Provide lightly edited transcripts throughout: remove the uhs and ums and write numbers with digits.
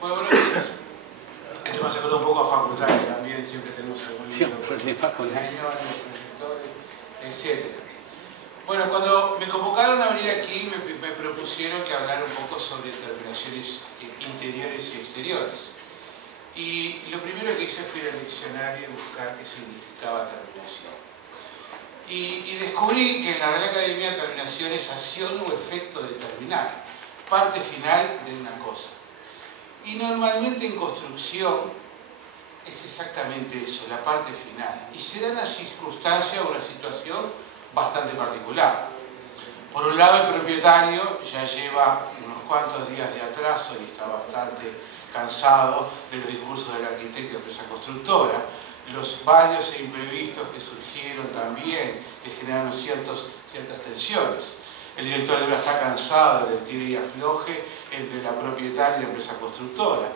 Bueno, buenos días. Esto me ha sacado un poco a facultades también, siempre tenemos algún libro por el año, proyectores, etc. Bueno, cuando me convocaron a venir aquí, me propusieron que hablara un poco sobre terminaciones interiores y exteriores. Y lo primero que hice fue ir al diccionario y buscar qué significaba terminación. Y descubrí que en la Real Academia terminación es acción o efecto de terminar, parte final de una cosa. Y normalmente en construcción es exactamente eso, la parte final. Y se da una circunstancia o una situación bastante particular. Por un lado, el propietario ya lleva unos cuantos días de atraso y está bastante cansado del discurso del arquitecto de empresa constructora. Los varios e imprevistos que surgieron también que generaron ciertas tensiones. El director de obra está cansado del tire y afloje entre la propietaria y la empresa constructora.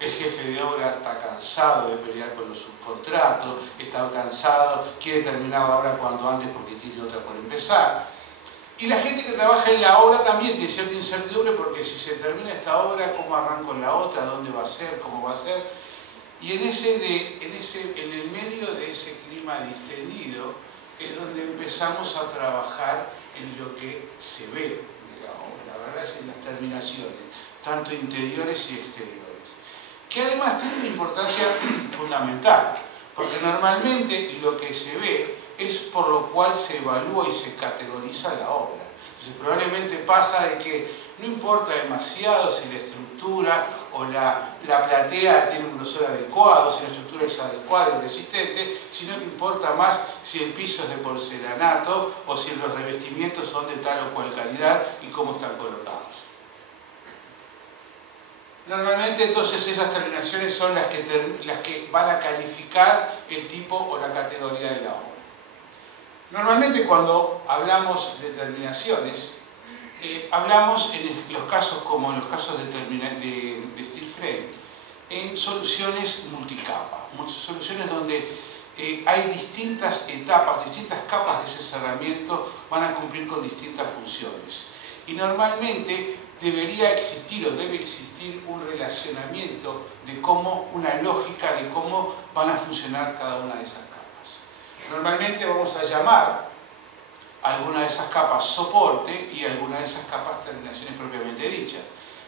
El jefe de obra está cansado de pelear con los subcontratos, está cansado, quiere terminar la obra cuanto antes porque tiene otra por empezar. Y la gente que trabaja en la obra también tiene cierta incertidumbre porque si se termina esta obra, ¿cómo arranco la otra? ¿Dónde va a ser? ¿Cómo va a ser? Y en el medio de ese clima distendido es donde empezamos a trabajar en lo que se ve, digamos, la verdad es en las terminaciones, tanto interiores y exteriores, que además tiene una importancia fundamental, porque normalmente lo que se ve es por lo cual se evalúa y se categoriza la obra. Entonces probablemente pasa de que no importa demasiado si la estructura o la platea tiene un grosor adecuado, si la estructura es adecuada y resistente, sino que importa más si el piso es de porcelanato o si los revestimientos son de tal o cual calidad y cómo están colocados. Normalmente entonces esas terminaciones son las que van a calificar el tipo o la categoría de la obra. Normalmente cuando hablamos de terminaciones, hablamos en los casos como en los casos de steel frame, en soluciones multicapa, soluciones donde hay distintas etapas, distintas capas de ese cerramiento van a cumplir con distintas funciones. Y normalmente debería existir o debe existir un relacionamiento de cómo, una lógica de cómo van a funcionar cada una de esas capas. Normalmente vamos a llamar a alguna de esas capas soporte y a alguna de esas capas terminaciones propiamente dichas.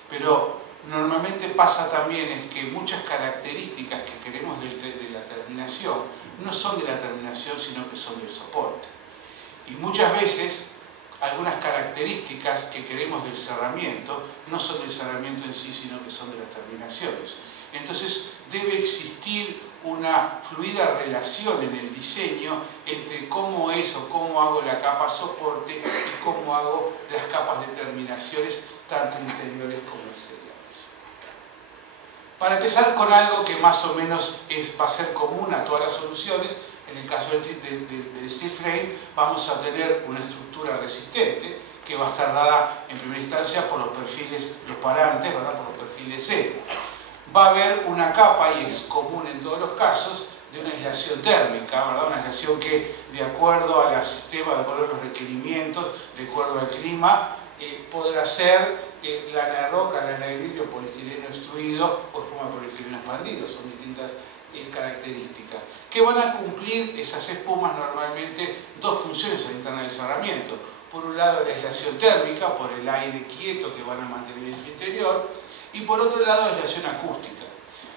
Pero normalmente pasa también es que muchas características que queremos de la terminación no son de la terminación sino que son del soporte. Y muchas veces algunas características que queremos del cerramiento no son del cerramiento en sí sino que son de las terminaciones. Entonces debe existir una fluida relación en el diseño entre cómo es o cómo hago la capa soporte y cómo hago las capas de terminaciones tanto interiores como exteriores. Para empezar con algo que más o menos va a ser común a todas las soluciones, en el caso del steel frame vamos a tener una estructura resistente que va a estar dada en primera instancia por los perfiles, los parantes, ¿verdad? Por los perfiles C. Va a haber una capa, y es común en todos los casos, de una aislación térmica, ¿verdad? Una aislación que, de acuerdo al sistema, de acuerdo a los requerimientos, de acuerdo al clima, podrá ser lana de roca, lana de vidrio, poliestireno extruido o espuma de poliestireno expandido. Son distintas características que van a cumplir esas espumas normalmente dos funciones al interno del cerramiento. Por un lado, la aislación térmica, por el aire quieto que van a mantener en su interior, y por otro lado, la aislación acústica.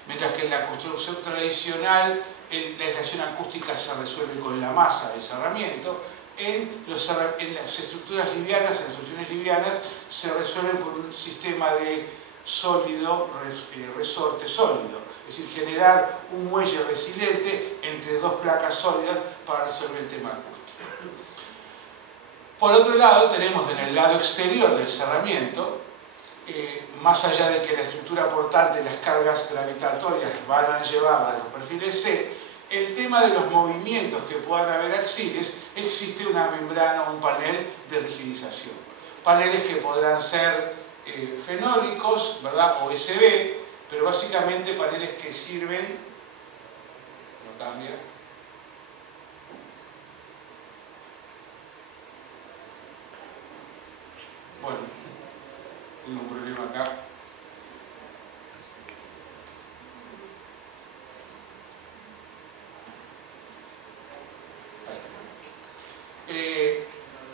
Mientras que en la construcción tradicional, la aislación acústica se resuelve con la masa del cerramiento, en las estructuras livianas, en las soluciones livianas, se resuelven por un sistema de sólido, resorte sólido. Es decir, generar un muelle resiliente entre dos placas sólidas para resolver el tema acústico. Por otro lado, tenemos en el lado exterior del cerramiento, más allá de que la estructura portante, las cargas gravitatorias van a llevar a los perfiles C, el tema de los movimientos que puedan haber axiles, existe una membrana o un panel de rigidización. Paneles que podrán ser fenólicos, ¿verdad? O SB, pero básicamente paneles que sirven, no cambia, bueno, tengo un problema acá.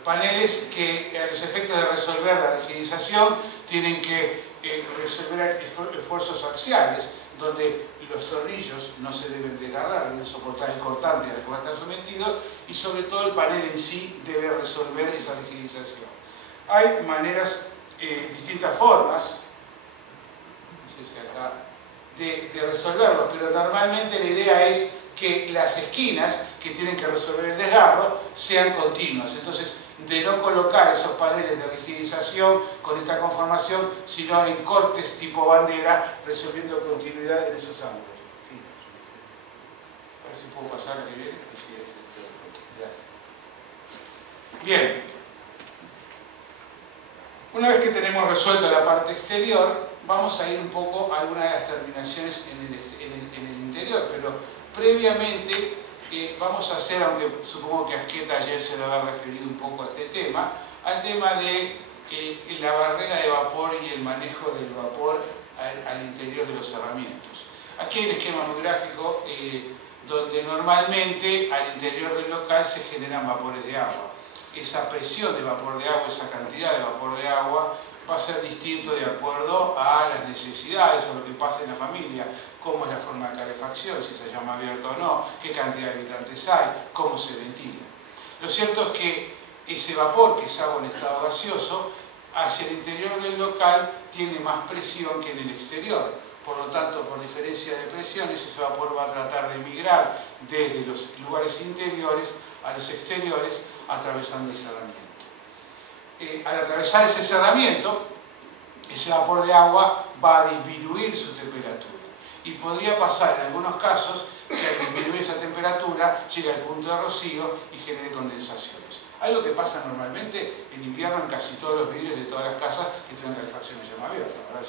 Paneles que a los efectos de resolver la rigidización tienen que resolver esfuerzos axiales, donde los tornillos no se deben desgarrar, deben soportar el cortante al cual están sometidos, y sobre todo el panel en sí debe resolver esa rigidización. Hay maneras, distintas formas, no sé si acá, de resolverlo, pero normalmente la idea es que las esquinas que tienen que resolver el desgarro sean continuas. Entonces, de no colocar esos paneles de rigidización con esta conformación, sino en cortes tipo bandera, resolviendo continuidad en esos ángulos. A ver si puedo pasar a que viene. Bien. Una vez que tenemos resuelto la parte exterior, vamos a ir un poco a algunas de las terminaciones en el interior, pero previamente vamos a hacer, aunque supongo que Asqueta ayer se lo habrá referido un poco a este tema, al tema de la barrera de vapor y el manejo del vapor al interior de los cerramientos. Aquí hay un esquema muy gráfico donde normalmente al interior del local se generan vapores de agua. Esa presión de vapor de agua, esa cantidad de vapor de agua va a ser distinto de acuerdo a las necesidades, a lo que pasa en la familia, cómo es la forma de calefacción, si se llama abierto o no, qué cantidad de habitantes hay, cómo se ventila. Lo cierto es que ese vapor, que es agua en estado gaseoso, hacia el interior del local tiene más presión que en el exterior. Por lo tanto, por diferencia de presiones, ese vapor va a tratar de migrar desde los lugares interiores a los exteriores, atravesando el cerramiento. Al atravesar ese cerramiento, ese vapor de agua va a disminuir su temperatura. Y podría pasar en algunos casos que al disminuir esa temperatura llegue al punto de rocío y genere condensaciones. Algo que pasa normalmente en invierno en casi todos los vidrios de todas las casas que tienen calefacción de llama abierta, ¿verdad?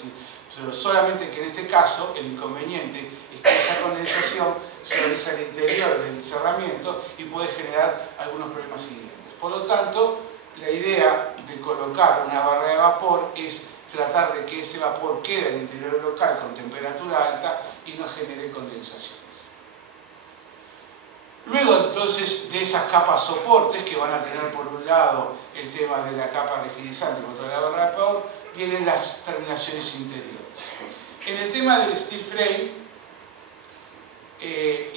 Pero solamente que en este caso el inconveniente es que esa condensación se realiza al interior del cerramiento y puede generar algunos problemas siguientes. Por lo tanto, la idea de colocar una barrera de vapor es tratar de que ese vapor quede al interior del local con temperatura alta y no genere condensaciones. Luego entonces de esas capas soportes que van a tener por un lado el tema de la capa rigidizante y por otro lado la barrera de vapor, vienen las terminaciones interiores. En el tema del steel frame,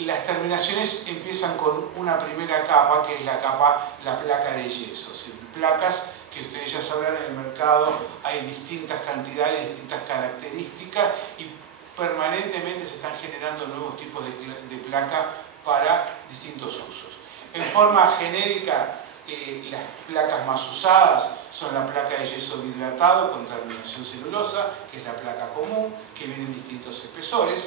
las terminaciones empiezan con una primera capa, que es la placa de yeso. ¿Sí? Placas que ustedes ya sabrán, en el mercado hay distintas cantidades, distintas características y permanentemente se están generando nuevos tipos de placa para distintos usos. En forma genérica, las placas más usadas son la placa de yeso hidratado con terminación celulosa, que es la placa común, que viene en distintos espesores,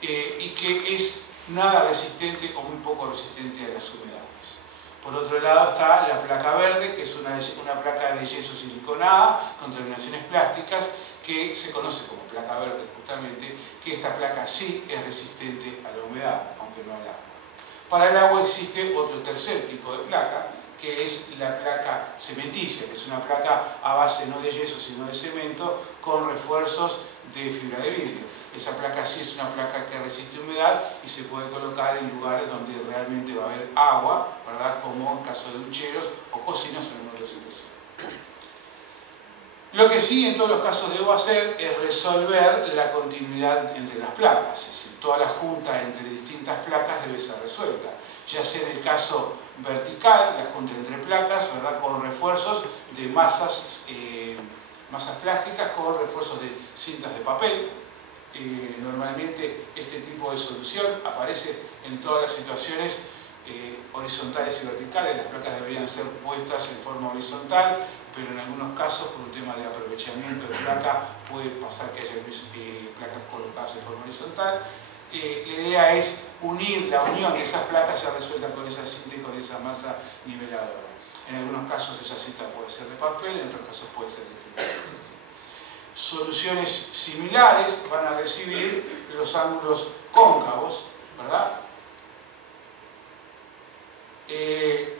y que es nada resistente o muy poco resistente a las humedades. Por otro lado está la placa verde, que es una placa de yeso siliconada con terminaciones plásticas, que se conoce como placa verde justamente, que esta placa sí es resistente a la humedad, aunque no al agua. Para el agua existe otro tercer tipo de placa, que es la placa cementicia, que es una placa a base no de yeso sino de cemento con refuerzos de fibra de vidrio. Esa placa sí es una placa que resiste humedad y se puede colocar en lugares donde realmente va a haber agua, ¿verdad? Como en caso de ducheros o cocinas o en otras situaciones. Lo que sí en todos los casos debo hacer es resolver la continuidad entre las placas, es decir, toda la junta entre distintas placas debe ser resuelta, ya sea en el caso vertical, la junta entre placas, ¿verdad? Con refuerzos de masas plásticas, con refuerzos de cintas de papel. Normalmente este tipo de solución aparece en todas las situaciones horizontales y verticales. Las placas deberían ser puestas en forma horizontal, pero en algunos casos, por un tema de aprovechamiento de placa, puede pasar que haya placas colocadas en forma horizontal. La idea es unir, la unión de esas placas se resuelta con esa cinta y con esa masa niveladora. En algunos casos esa cinta puede ser de papel, en otros casos puede ser de fibra. Soluciones similares van a recibir los ángulos cóncavos, ¿verdad?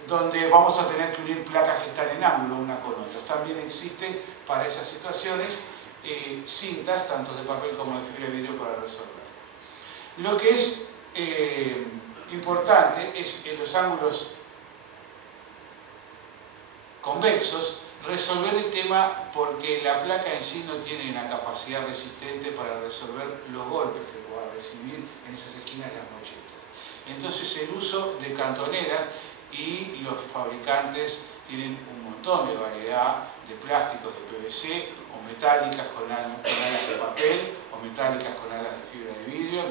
Donde vamos a tener que unir placas que están en ángulo una con otra. También existen para esas situaciones cintas, tanto de papel como de fibra de vidrio, para resolver. Lo que es importante es en los ángulos convexos, resolver el tema porque la placa en sí no tiene la capacidad resistente para resolver los golpes que va a recibir en esas esquinas de las mochetas. Entonces el uso de cantoneras, y los fabricantes tienen un montón de variedad de plásticos de PVC o metálicas con alas de papel o metálicas con alas de fibra de vidrio,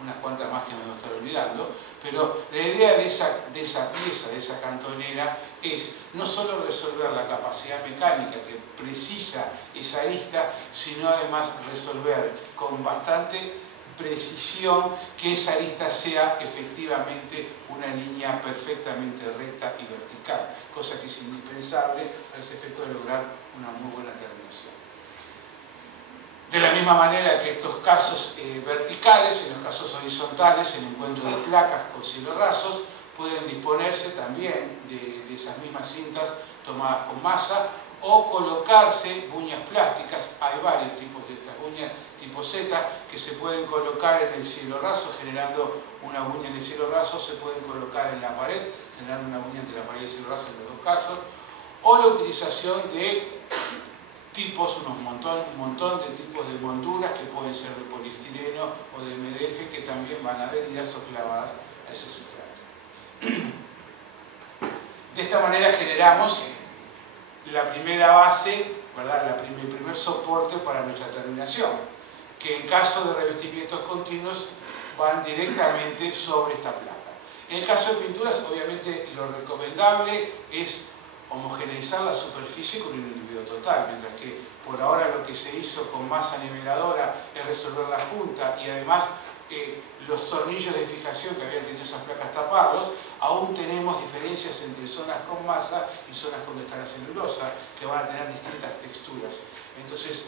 unas cuantas más que me voy a estar olvidando, pero la idea de esa pieza, de esa cantonera, es no solo resolver la capacidad mecánica que precisa esa arista, sino además resolver con bastante precisión que esa arista sea efectivamente una línea perfectamente recta y vertical, cosa que es indispensable a ese efecto de lograr una muy buena terminación. De la misma manera que estos casos verticales, en los casos horizontales, el encuentro de placas con cielos rasos, pueden disponerse también de esas mismas cintas tomadas con masa o colocarse buñas plásticas. Hay varios tipos de estas buñas tipo Z que se pueden colocar en el cielo raso generando una buña en el cielo raso, se pueden colocar en la pared generando una buña entre la pared y el cielo raso en los dos casos, o la utilización de tipos, un montón de tipos de molduras que pueden ser de poliestireno o de MDF que también van adheridas o clavadas a ese sustrato. De esta manera generamos la primera base, ¿verdad? El primer soporte para nuestra terminación, que en caso de revestimientos continuos van directamente sobre esta placa. En el caso de pinturas, obviamente lo recomendable es homogeneizar la superficie con un individuo total, mientras que por ahora lo que se hizo con masa niveladora es resolver la punta y además los tornillos de fijación que habían tenido esas placas taparlos, aún tenemos diferencias entre zonas con masa y zonas con descarga celulosa que van a tener distintas texturas. Entonces,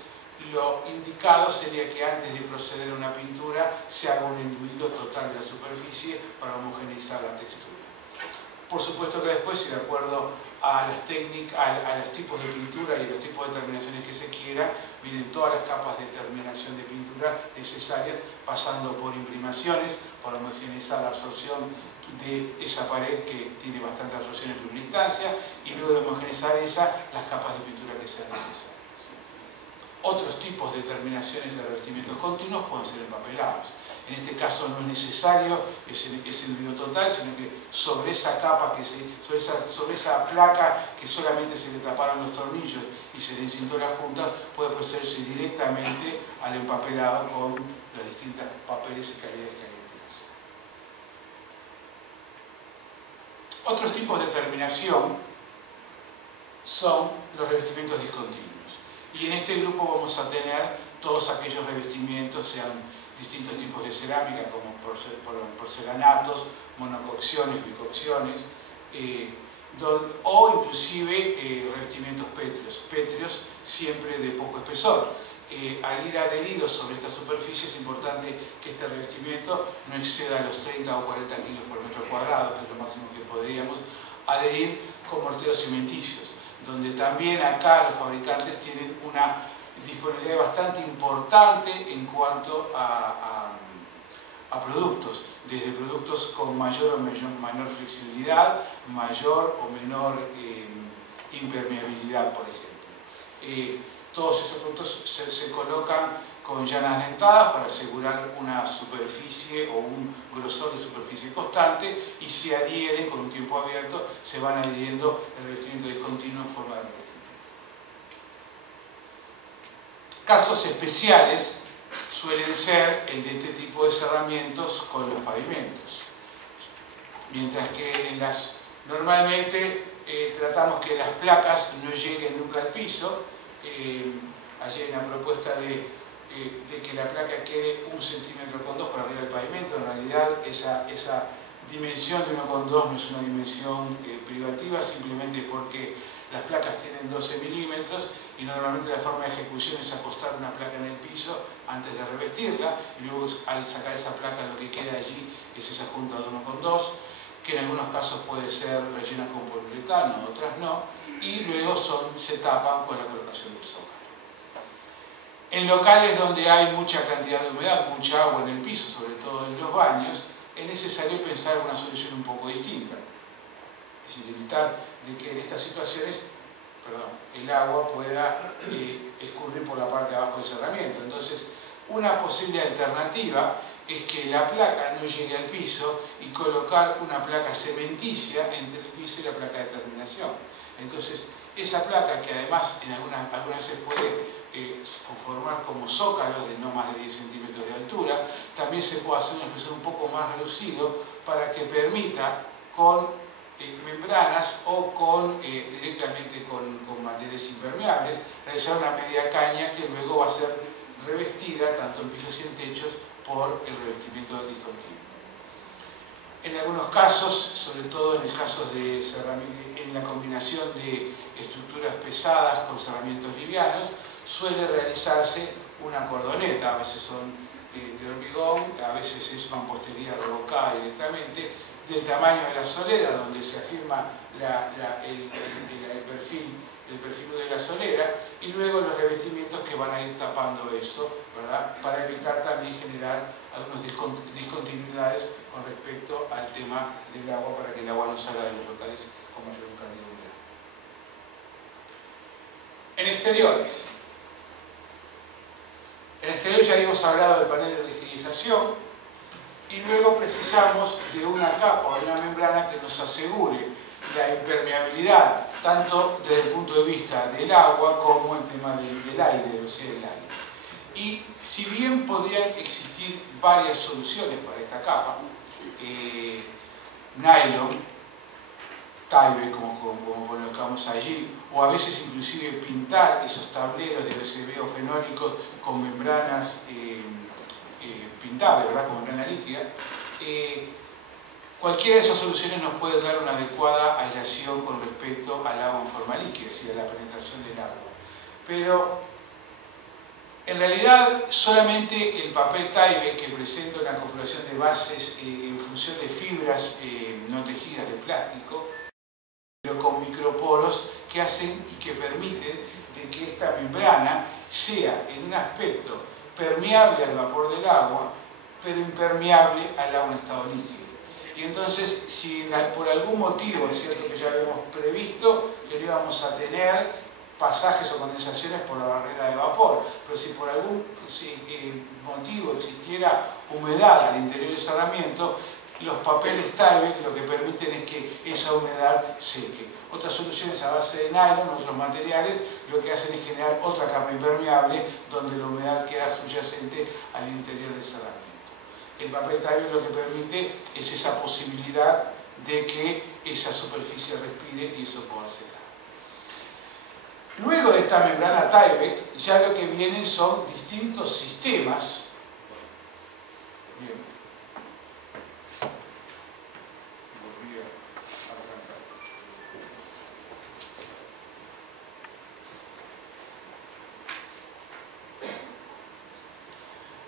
lo indicado sería que antes de proceder a una pintura se haga un individuo total de la superficie para homogeneizar la textura. Por supuesto que después, si de acuerdo a las técnicas, a los tipos de pintura y los tipos de terminaciones que se quieran, vienen todas las capas de terminación de pintura necesarias, pasando por imprimaciones, para homogeneizar la absorción de esa pared que tiene bastante absorción en primera instancia, y luego de homogeneizar las capas de pintura que sean necesarias. Otros tipos de terminaciones de revestimientos continuos pueden ser empapelados. En este caso no es necesario ese individuo total, sino que sobre esa capa, sobre esa placa que solamente se le taparon los tornillos y se le encintó la junta, puede procederse directamente al empapelado con las distintas papeles y calidades que hay en este caso. Otros tipos de terminación son los revestimientos discontinuos. Y en este grupo vamos a tener todos aquellos revestimientos, sean distintos tipos de cerámica como porcelanatos, monococciones, bicocciones, o inclusive revestimientos pétreos, siempre de poco espesor. Al ir adheridos sobre esta superficie es importante que este revestimiento no exceda los 30 o 40 kilos por metro cuadrado, que es lo máximo que podríamos adherir con morteros cimenticios, donde también acá los fabricantes tienen una disponibilidad bastante importante en cuanto a productos, desde productos con mayor o menor flexibilidad, mayor o menor impermeabilidad, por ejemplo. Todos esos productos se colocan con llanas dentadas para asegurar una superficie o un grosor de superficie constante y se adhieren con un tiempo abierto, se van adhiriendo el revestimiento discontinuo en forma de revestimiento. Casos especiales suelen ser el de este tipo de cerramientos con los pavimentos. Mientras que normalmente tratamos que las placas no lleguen nunca al piso. Ayer en la propuesta de que la placa quede 1,2 centímetros por arriba del pavimento, en realidad esa dimensión de 1,2 no es una dimensión privativa, simplemente porque las placas tienen 12 milímetros y normalmente la forma de ejecución es acostar una placa en el piso antes de revestirla y luego al sacar esa placa lo que queda allí es esa junta de 1,2, que en algunos casos puede ser rellena con poliuretano, otras no, y luego se tapan con la colocación del zócalo. En locales donde hay mucha cantidad de humedad, mucha agua en el piso, sobre todo en los baños, es necesario pensar una solución un poco distinta. Es decir, evitar de que en estas situaciones el agua pueda escurrir por la parte de abajo del cerramiento. Entonces, una posible alternativa es que la placa no llegue al piso y colocar una placa cementicia entre el piso y la placa de terminación. Entonces, esa placa, que además en algunas veces puede formar como zócalos de no más de 10 centímetros de altura, también se puede hacer un espesor un poco más reducido para que permita con membranas o directamente con materiales impermeables realizar una media caña que luego va a ser revestida tanto en pisos y en techos por el revestimiento discontinuo. En algunos casos, sobre todo en el caso de en la combinación de estructuras pesadas con cerramientos livianos, suele realizarse una cordoneta, a veces son de hormigón, a veces es mampostería revocada directamente, del tamaño de la solera, donde se afirma el perfil de la solera, y luego los revestimientos que van a ir tapando eso, ¿verdad? Para evitar también generar algunas discontinuidades con respecto al tema del agua, para que el agua no salga de los locales con mayor cantidad. En exteriores. En exteriores ya habíamos hablado del panel de rigidilización, y luego precisamos de una capa o de una membrana que nos asegure la impermeabilidad, tanto desde el punto de vista del agua como el tema del aire, de velocidad del aire. Y si bien podrían existir varias soluciones para esta capa, nylon, Tyvek, como colocamos allí, o a veces inclusive pintar esos tableros de OSB o fenólicos con membranas pintables, ¿verdad? Con membrana líquida, cualquiera de esas soluciones nos puede dar una adecuada aislación con respecto al agua en forma líquida, es decir, a la penetración del agua. Pero en realidad solamente el papel Tyvek, que presenta una configuración de bases en función de fibras no tejidas de plástico, pero con microporos que hacen y que permiten de que esta membrana sea en un aspecto permeable al vapor del agua, pero impermeable al agua en estado líquido. Y entonces, si por algún motivo, es cierto que ya habíamos previsto que no íbamos a tener pasajes o condensaciones por la barrera de vapor, pero si por algún motivo existiera humedad al interior del cerramiento, los papeles Tyvek lo que permiten es que esa humedad seque. Otras soluciones a base de nylon, otros materiales, lo que hacen es generar otra capa impermeable donde la humedad queda subyacente al interior del cerramiento. El papel Tyvek lo que permite es esa posibilidad de que esa superficie respire y eso pueda secar. Luego de esta membrana Tyvek, ya lo que vienen son distintos sistemas. Bien.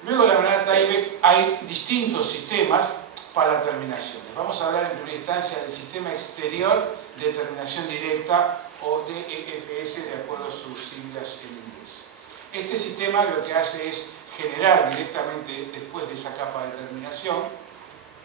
Luego de la membrana Tyvek hay distintos sistemas para terminaciones. Vamos a hablar en primera instancia del sistema exterior de terminación directa o de EFS de acuerdo a sus siglas en inglés. Este sistema lo que hace es generar directamente después de esa capa de terminación,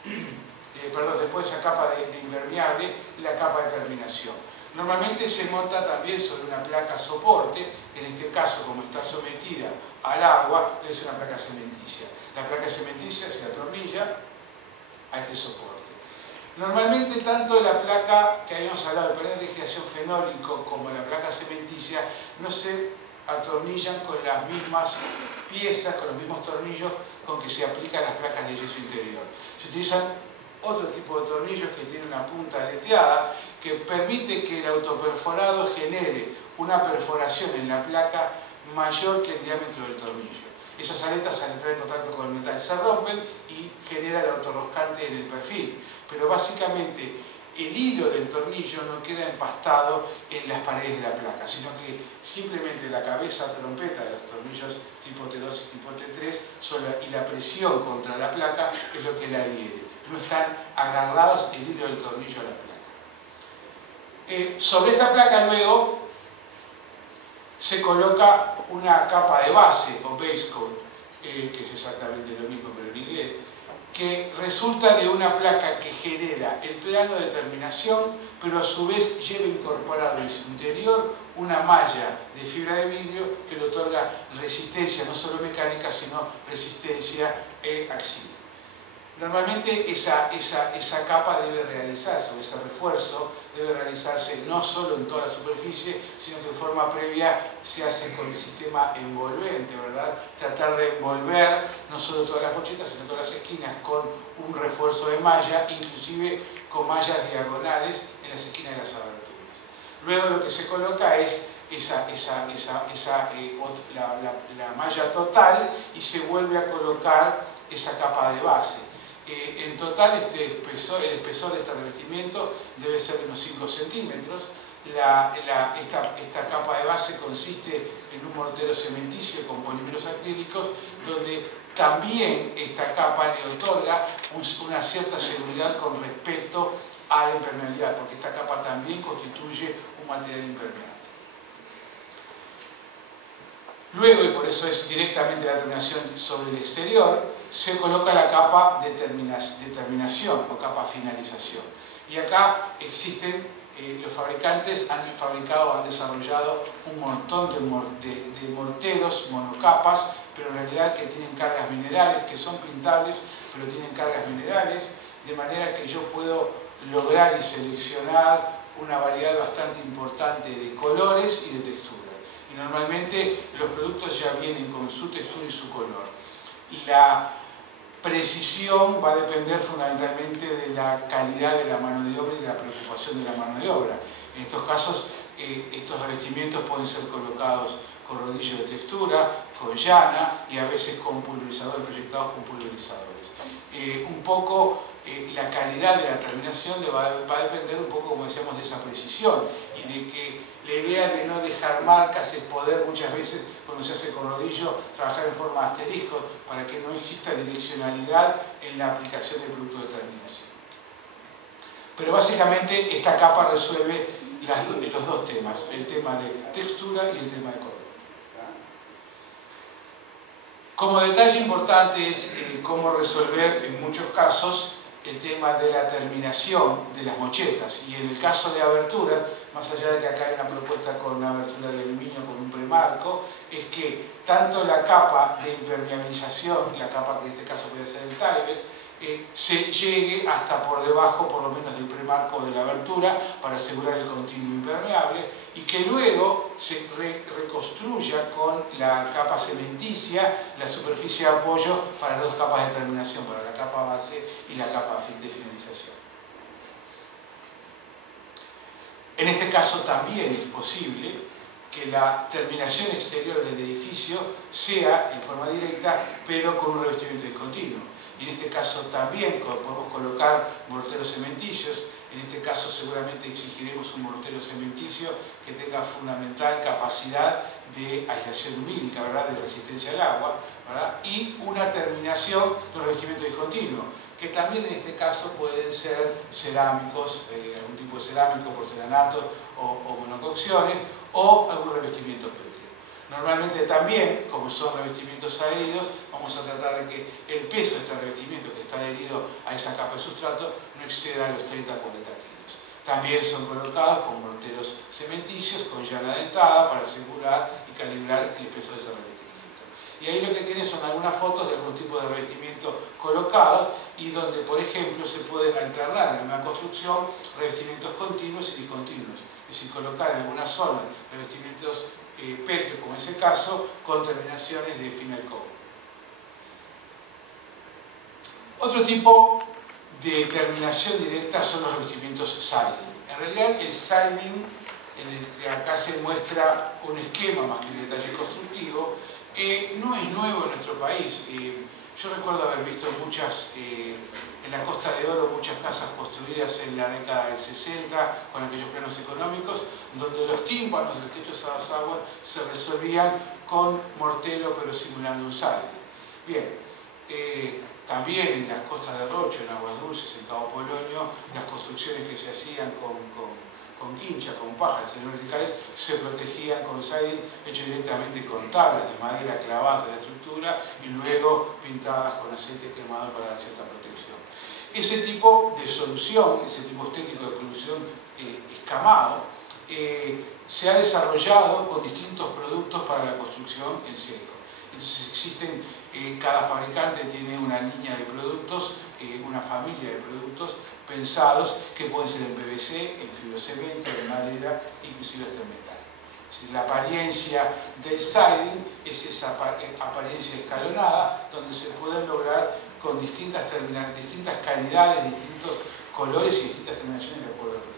después de esa capa de impermeable, la capa de terminación. Normalmente se monta también sobre una placa soporte, en este caso como está sometida al agua, es una placa cementicia. La placa cementicia se atornilla a este soporte. Normalmente tanto la placa que habíamos hablado, el panel de rigidización fenólico, como la placa cementicia, no se atornillan con las mismas piezas, con los mismos tornillos con que se aplican las placas de yeso interior. Se utilizan otro tipo de tornillos que tienen una punta aleteada que permite que el autoperforado genere una perforación en la placa mayor que el diámetro del tornillo. Esas aletas al entrar en contacto con el metal se rompen y genera el autorroscante en el perfil. Pero básicamente el hilo del tornillo no queda empastado en las paredes de la placa, sino que simplemente la cabeza trompeta de los tornillos tipo T2 y tipo T3 y la presión contra la placa es lo que la adhiere. No están agarrados el hilo del tornillo a la placa. Sobre esta placa luego se coloca una capa de base o base coat, que es exactamente lo mismo pero en inglés, que que resulta de una placa que genera el plano de terminación, pero a su vez lleva incorporado en su interior una malla de fibra de vidrio que le otorga resistencia, no solo mecánica, sino resistencia axial. Normalmente esa capa debe realizarse, o ese refuerzo debe realizarse no solo en toda la superficie, sino que de forma previa se hace con el sistema envolvente, ¿verdad? Tratar de envolver no solo todas las bochetas, sino todas las esquinas con un refuerzo de malla, inclusive con mallas diagonales en las esquinas de las aberturas. Luego lo que se coloca es la malla total y se vuelve a colocar esa capa de base. En total el espesor de este revestimiento debe ser de unos 5 centímetros. Esta capa de base consiste en un mortero cementicio con polímeros acrílicos, donde también esta capa le otorga una cierta seguridad con respecto a la impermeabilidad, porque esta capa también constituye un material impermeable. Luego, y por eso es directamente la terminación sobre el exterior, se coloca la capa de terminación o capa finalización. Y acá existen, los fabricantes han desarrollado un montón de morteros, monocapas, pero en realidad que tienen cargas minerales, que son pintables, pero tienen cargas minerales, de manera que yo puedo lograr y seleccionar una variedad bastante importante de colores y de texturas. Y normalmente los productos ya vienen con su textura y su color. Y la precisión va a depender fundamentalmente de la calidad de la mano de obra y de la preocupación de la mano de obra. En estos casos, estos revestimientos pueden ser colocados con rodillo de textura, con llana y a veces con pulverizadores, proyectados con pulverizadores. Un poco la calidad de la terminación va a depender un poco, como decíamos, de esa precisión y de que la idea de no dejar marcas es poder muchas veces, cuando se hace con rodillo, trabajar en forma de asterisco para que no exista direccionalidad en la aplicación del producto de terminación. Pero básicamente esta capa resuelve los dos temas, el tema de textura y el tema de color. Como detalle importante es cómo resolver en muchos casos el tema de la terminación de las mochetas. Y en el caso de abertura, más allá de que acá hay una propuesta con una abertura de aluminio con un premarco, es que tanto la capa de impermeabilización, la capa que en este caso puede ser el Tyvek, se llegue hasta por debajo, por lo menos del premarco de la abertura, para asegurar el continuo impermeable, y que luego se reconstruya con la capa cementicia, la superficie de apoyo para las dos capas de terminación, para la capa base y la capa de finalización. En este caso también es posible que la terminación exterior del edificio sea en forma directa, pero con un revestimiento discontinuo. Y en este caso también podemos colocar morteros cementicios. En este caso seguramente exigiremos un mortero cementicio que tenga fundamental capacidad de aislación lumínica, ¿verdad?, de resistencia al agua, ¿verdad?, y una terminación de un revestimiento discontinuo, que también en este caso pueden ser cerámicos, algún tipo de cerámico, porcelanato o monococciones, o algún revestimiento pelletero. Normalmente también, como son revestimientos adheridos, vamos a tratar de que el peso de este revestimiento que está adherido a esa capa de sustrato no exceda los 30 a 40 kilos. También son colocados con morteros cementicios, con llana dentada, para asegurar y calibrar el peso de ese revestimiento. Y ahí lo que tienen son algunas fotos de algún tipo de revestimiento colocados y donde, por ejemplo, se pueden alternar en una construcción revestimientos continuos y discontinuos. Es decir, colocar en alguna zona revestimientos pétreos, como en ese caso, con terminaciones de final cobre. Otro tipo de terminación directa son los revestimientos siding. En realidad, el siding, en el que acá se muestra un esquema más que un detalle constructivo, no es nuevo en nuestro país. Yo recuerdo haber visto en la Costa de Oro muchas casas construidas en la década del 60 con aquellos planos económicos, donde los tímpanos de los techos a dos aguas se resolvían con mortero pero simulando un siding. Bien, también en las costas de Rocho, en Aguas Dulces, en Cabo Polonio, las construcciones que se hacían con con quincha, con paja, acero verticales, se protegían con siding hecho directamente con tablas de madera clavadas en la estructura y luego pintadas con aceite quemado para dar cierta protección. Ese tipo de solución, ese tipo estético de solución escamado, se ha desarrollado con distintos productos para la construcción en seco. Entonces existen, cada fabricante tiene una línea de productos, una familia de productos pensados que pueden ser en PVC, en fibrocemento, en madera, inclusive hasta en metal. La apariencia del siding es esa apariencia escalonada donde se pueden lograr con distintas calidades, distintos colores y distintas terminaciones de acuerdo al producto.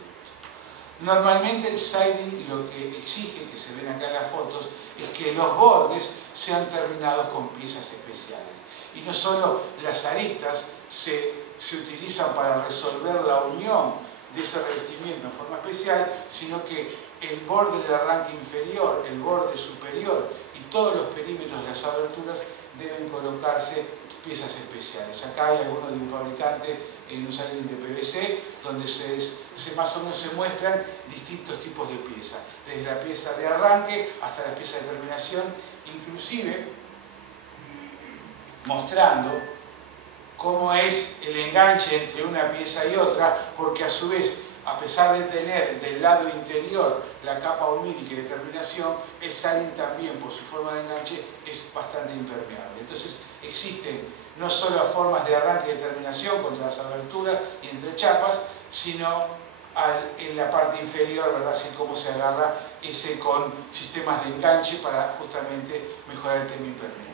Normalmente el siding lo que exige, que se ven acá en las fotos, es que los bordes sean terminados con piezas especiales. Y no solo las aristas se utilizan para resolver la unión de ese revestimiento en forma especial, sino que el borde del arranque inferior, el borde superior y todos los perímetros de las aberturas deben colocarse piezas especiales. Acá hay algunos de un fabricante en un siding de PVC donde más o menos se muestran distintos tipos de piezas, desde la pieza de arranque hasta la pieza de terminación, inclusive mostrando cómo es el enganche entre una pieza y otra, porque a su vez, a pesar de tener del lado interior la capa humídica de terminación, el siding también, por su forma de enganche, es bastante impermeable. Entonces, existen no solo formas de arranque y de terminación contra las aberturas y entre chapas, sino en la parte inferior, ¿verdad? Así como se agarra ese con sistemas de enganche para justamente mejorar el tema impermeable.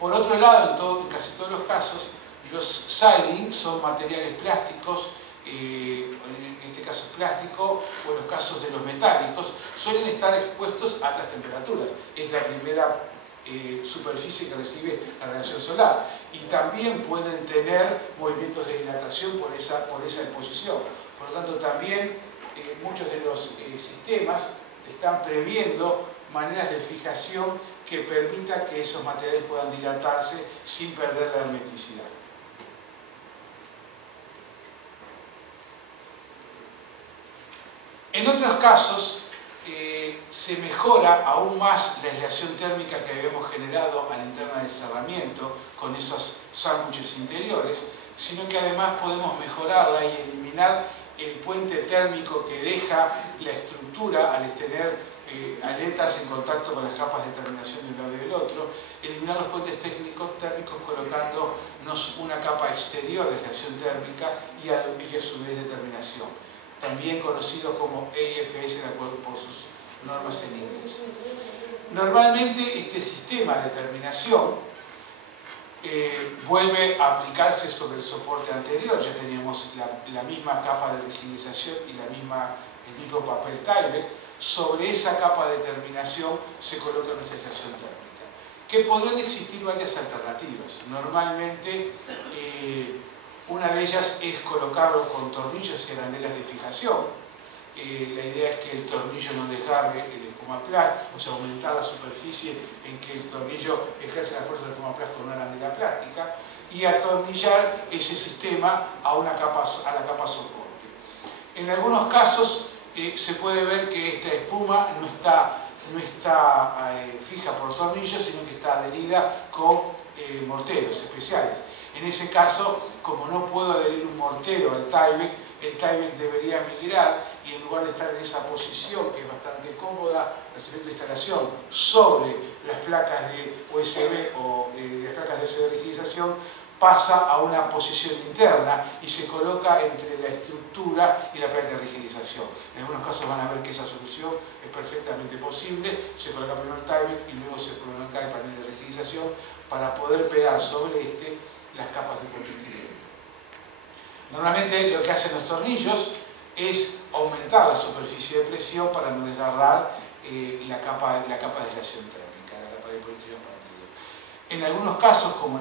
Por otro lado, en casi todos los casos, los siding son materiales plásticos, en este caso plástico, o en los casos de los metálicos, suelen estar expuestos a altas temperaturas. Es la primera superficie que recibe la radiación solar. Y también pueden tener movimientos de dilatación por esa exposición. Por lo tanto, también muchos de los sistemas están previendo maneras de fijación que permitan que esos materiales puedan dilatarse sin perder la hermeticidad. En otros casos, se mejora aún más la aislación térmica que habíamos generado a la interna del cerramiento con esos sándwiches interiores, sino que además podemos mejorarla y eliminar el puente térmico que deja la estructura al tener aletas en contacto con las capas de terminación de un lado y del otro, eliminar los puentes térmicos colocándonos una capa exterior de aislación térmica y a su vez de terminación, también conocidos como EIFS de acuerdo por sus normas en inglés. Normalmente este sistema de terminación vuelve a aplicarse sobre el soporte anterior. Ya teníamos la misma capa de rigidización y el mismo papel Tyvek. Sobre esa capa de terminación se coloca nuestra aislación térmica. Que podrán existir varias alternativas. Normalmente una de ellas es colocarlo con tornillos y arandelas de fijación. La idea es que el tornillo no desgarre el espumaplast, o sea, aumentar la superficie en que el tornillo ejerce la fuerza del espumaplast con una arandela plástica y atornillar ese sistema a la capa soporte. En algunos casos se puede ver que esta espuma no está fija por tornillos, sino que está adherida con morteros especiales. En ese caso, como no puedo adherir un mortero al Tyvek, el Tyvek debería migrar y en lugar de estar en esa posición, que es bastante cómoda, la instalación sobre las placas de USB o las placas de USB de rigidización, pasa a una posición interna y se coloca entre la estructura y la placa de rigidización. En algunos casos van a ver que esa solución es perfectamente posible. Se coloca primero el Tyvek y luego se coloca el panel de rigidización para poder pegar sobre las capas de polietileno. Normalmente lo que hacen los tornillos es aumentar la superficie de presión para no desgarrar la capa de aislación térmica, la capa de polietileno partido. En algunos casos, como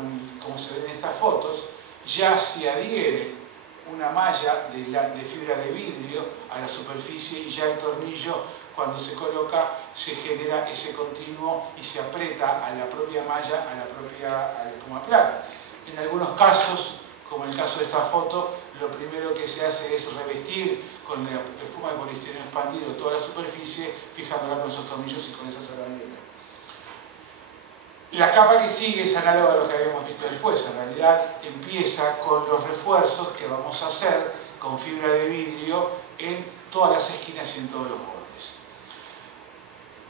se ven en estas fotos, ya se adhiere una malla de fibra de vidrio a la superficie y ya el tornillo, cuando se coloca, se genera ese continuo y se aprieta a la propia malla, al espumaplast. En algunos casos, como en el caso de esta foto, lo primero que se hace es revestir con la espuma de poliestireno expandido toda la superficie, fijándola con esos tornillos y con esa cerradura. La capa que sigue es análoga a lo que habíamos visto después. En realidad empieza con los refuerzos que vamos a hacer con fibra de vidrio en todas las esquinas y en todos los bordes.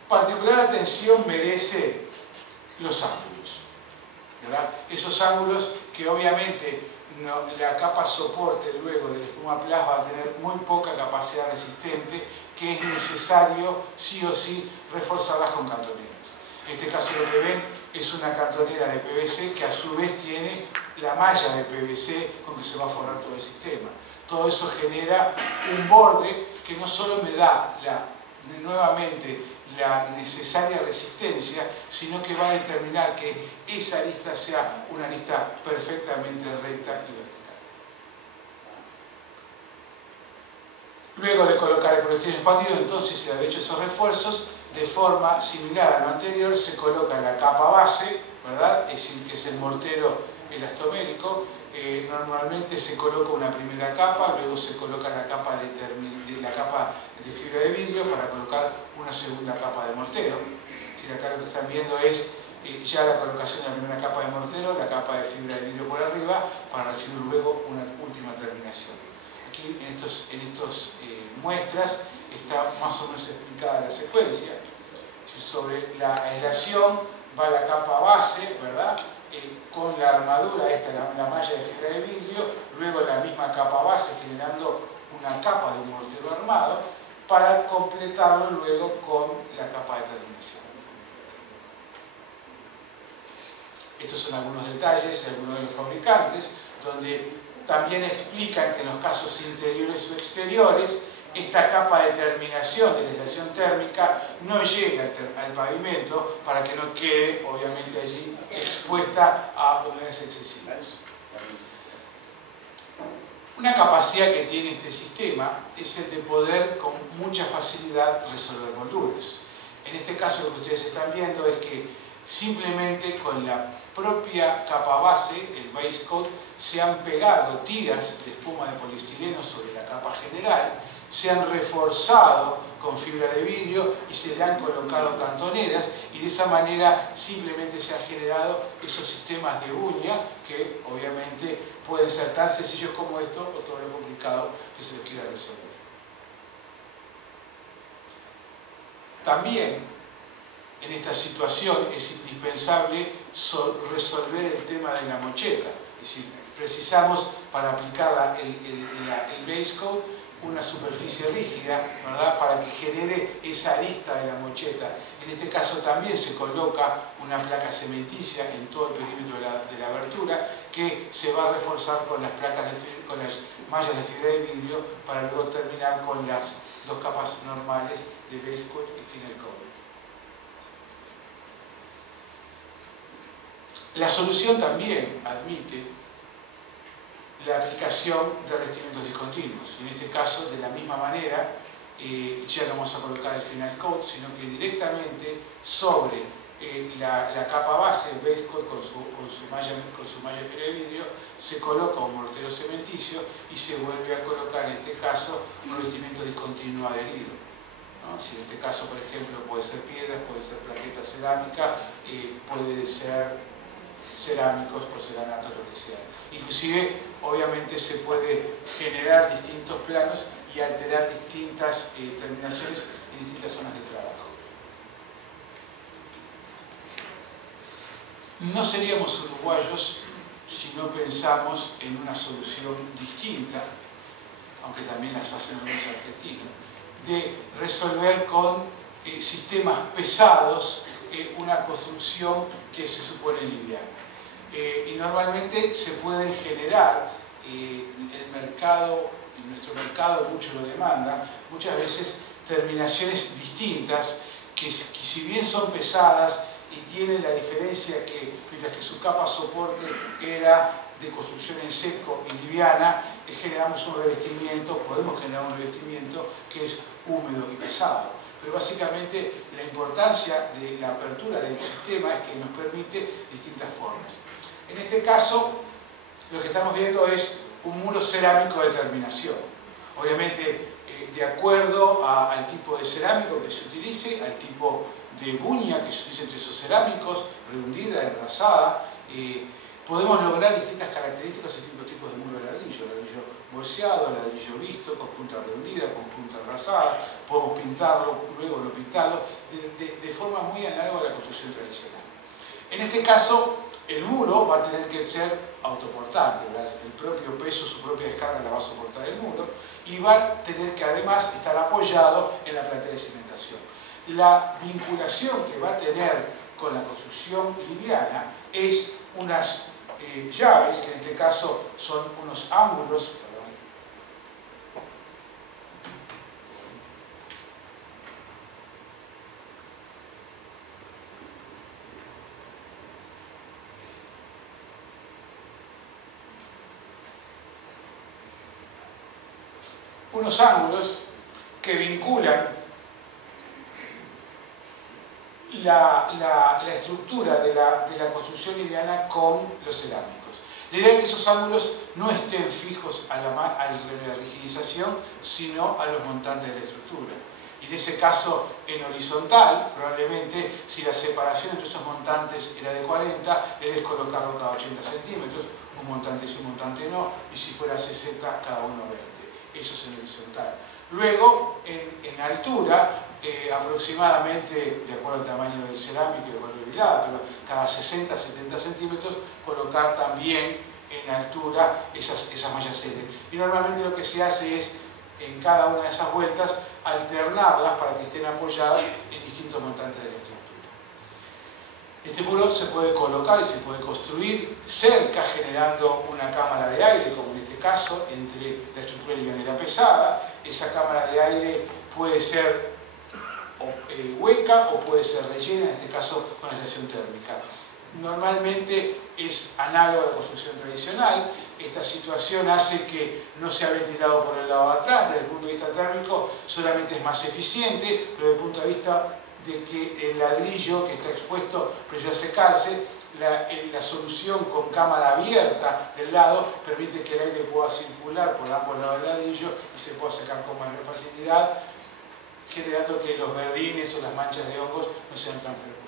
Particular atención merece los ángulos, ¿verdad? Esos ángulos que obviamente la capa soporte luego de la espuma Plus va a tener muy poca capacidad resistente, que es necesario sí o sí reforzarlas con cantoneras. En este caso lo que ven es una cantonera de PVC que a su vez tiene la malla de PVC con que se va a forrar todo el sistema. Todo eso genera un borde que no solo me da nuevamente la necesaria resistencia, sino que va a determinar que esa arista sea una arista perfectamente recta y vertical. Luego de colocar el poliestireno expandido, entonces se han hecho esos refuerzos, de forma similar a lo anterior se coloca la capa base, ¿verdad? Es decir, que es el mortero elastomérico. Normalmente se coloca una primera capa, luego se coloca la capa de fibra de vidrio para colocar una segunda capa de mortero. Acá lo que están viendo es ya la colocación de la primera capa de mortero, la capa de fibra de vidrio por arriba, para recibir luego una última terminación. Aquí en estas muestras está más o menos explicada la secuencia. Sobre la aislación va la capa base, ¿verdad? Con la armadura, esta es la malla de fibra de vidrio, luego la misma capa base generando una capa de un mortero armado, para completarlo luego con la capa de terminación. Estos son algunos detalles de algunos de los fabricantes, donde también explican que en los casos interiores o exteriores, esta capa de terminación de la aislación térmica no llega al pavimento para que no quede, obviamente, allí expuesta a humedades excesivas. Una capacidad que tiene este sistema es el de poder con mucha facilidad resolver molduras. En este caso lo que ustedes están viendo es que simplemente con la propia capa base, el base coat, se han pegado tiras de espuma de poliestireno sobre la capa general, se han reforzado con fibra de vidrio y se le han colocado cantoneras, y de esa manera simplemente se han generado esos sistemas de uña que obviamente pueden ser tan sencillos como esto o todo lo complicado que se les quiera resolver. También en esta situación es indispensable resolver el tema de la mocheta. Es decir, precisamos para aplicar el base coat una superficie rígida, ¿verdad? Para que genere esa arista de la mocheta. En este caso también se coloca una placa cementicia en todo el perímetro de la abertura, que se va a reforzar con las mallas de fibra de vidrio para luego terminar con las dos capas normales de base coat y final coat. La solución también admite la aplicación de revestimientos discontinuos. En este caso, de la misma manera, ya no vamos a colocar el final coat, sino que directamente sobre la capa base, el base coat con su malla de fibra de vidrio, se coloca un mortero cementicio y se vuelve a colocar, en este caso, un revestimiento discontinuo adherido, ¿no? Si en este caso, por ejemplo, puede ser piedras, puede ser plaqueta cerámica, puede ser cerámicos, porcelanatos, lo que sea. Inclusive, obviamente, se puede generar distintos planos y alterar distintas terminaciones y distintas zonas de trabajo. No seríamos uruguayos si no pensamos en una solución distinta, aunque también las hacen los argentinos, de resolver con sistemas pesados una construcción que se supone liviana. Y normalmente se pueden generar, nuestro mercado mucho lo demanda, muchas veces terminaciones distintas que si bien son pesadas y tienen la diferencia que mientras que su capa soporte era de construcción en seco y liviana, generamos un revestimiento, podemos generar un revestimiento que es húmedo y pesado. Pero básicamente la importancia de la apertura del sistema es que nos permite distintas formas. En este caso, lo que estamos viendo es un muro cerámico de terminación. Obviamente, de acuerdo al tipo de cerámico que se utilice, al tipo de buña que se utilice entre esos cerámicos, redundida, enrasada, podemos lograr distintas características y distintos tipos de muro de ladrillo bolseado, ladrillo visto, con punta redundida, con punta enrasada, podemos pintarlo, luego no pintarlo, de forma muy análoga a la construcción tradicional. En este caso, el muro va a tener que ser autoportante, ¿verdad? El propio peso, su propia descarga la va a soportar el muro, y va a tener que además estar apoyado en la platea de cimentación. La vinculación que va a tener con la construcción liviana es unas llaves, que en este caso son unos ángulos, que vinculan la estructura de la construcción liviana con los cerámicos. La idea es que esos ángulos no estén fijos a la rigidización, sino a los montantes de la estructura. Y en ese caso, en horizontal, probablemente, si la separación entre esos montantes era de 40, debes colocarlo cada 80 centímetros, un montante sí, un montante no, y si fuera 60, cada uno 20. Eso es en horizontal. Luego, en altura, aproximadamente, de acuerdo al tamaño del cerámico y de acuerdo al hilado, pero cada 60-70 centímetros, colocar también en altura esas mallas L. Y normalmente lo que se hace es, en cada una de esas vueltas, alternarlas para que estén apoyadas en distintos montantes de la estructura. Este muro se puede colocar y se puede construir cerca, generando una cámara de aire, como en este caso, entre la estructura liviana y la pesada. Esa cámara de aire puede ser hueca o puede ser rellena, en este caso con aislación térmica. Normalmente es análogo a la construcción tradicional. Esta situación hace que no sea ventilado por el lado de atrás. Desde el punto de vista térmico solamente es más eficiente, pero desde el punto de vista de que el ladrillo que está expuesto precisa secarse, la solución con cámara abierta del lado permite que el aire pueda circular por ambos lados del ladrillo y se pueda secar con mayor facilidad, generando que los verdines o las manchas de hongos no sean tan frecuentes.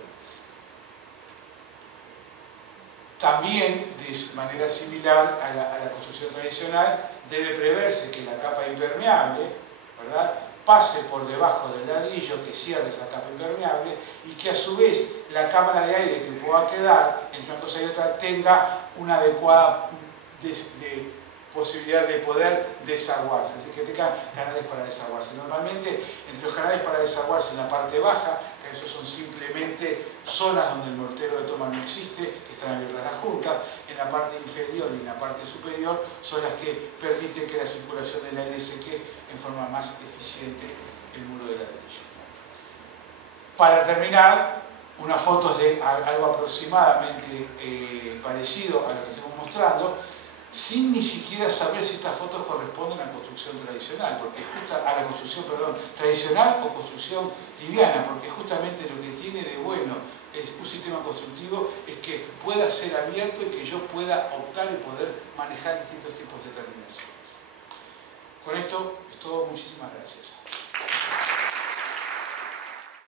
También, de manera similar a la construcción tradicional, debe preverse que la capa impermeable, ¿verdad?, pase por debajo del ladrillo, que cierre esa capa impermeable, y que a su vez la cámara de aire que pueda quedar entre una cosa y otra tenga una adecuada posibilidad de poder desaguarse, así que tenga canales para desaguarse. Normalmente, entre los canales para desaguarse en la parte baja, que esos son simplemente zonas donde el mortero de toma no existe, que están abiertas las juntas, en la parte inferior y en la parte superior son las que permiten que la circulación del aire seque en forma más eficiente el muro de ladrillo. Para terminar, unas fotos de algo aproximadamente parecido a lo que estamos mostrando, sin ni siquiera saber si estas fotos corresponden a la construcción tradicional, a la construcción, tradicional o construcción liviana, porque justamente lo que tiene de bueno es un sistema constructivo es que pueda ser abierto y que yo pueda optar y poder manejar distintos tipos de terminaciones. Con esto es todo, muchísimas gracias.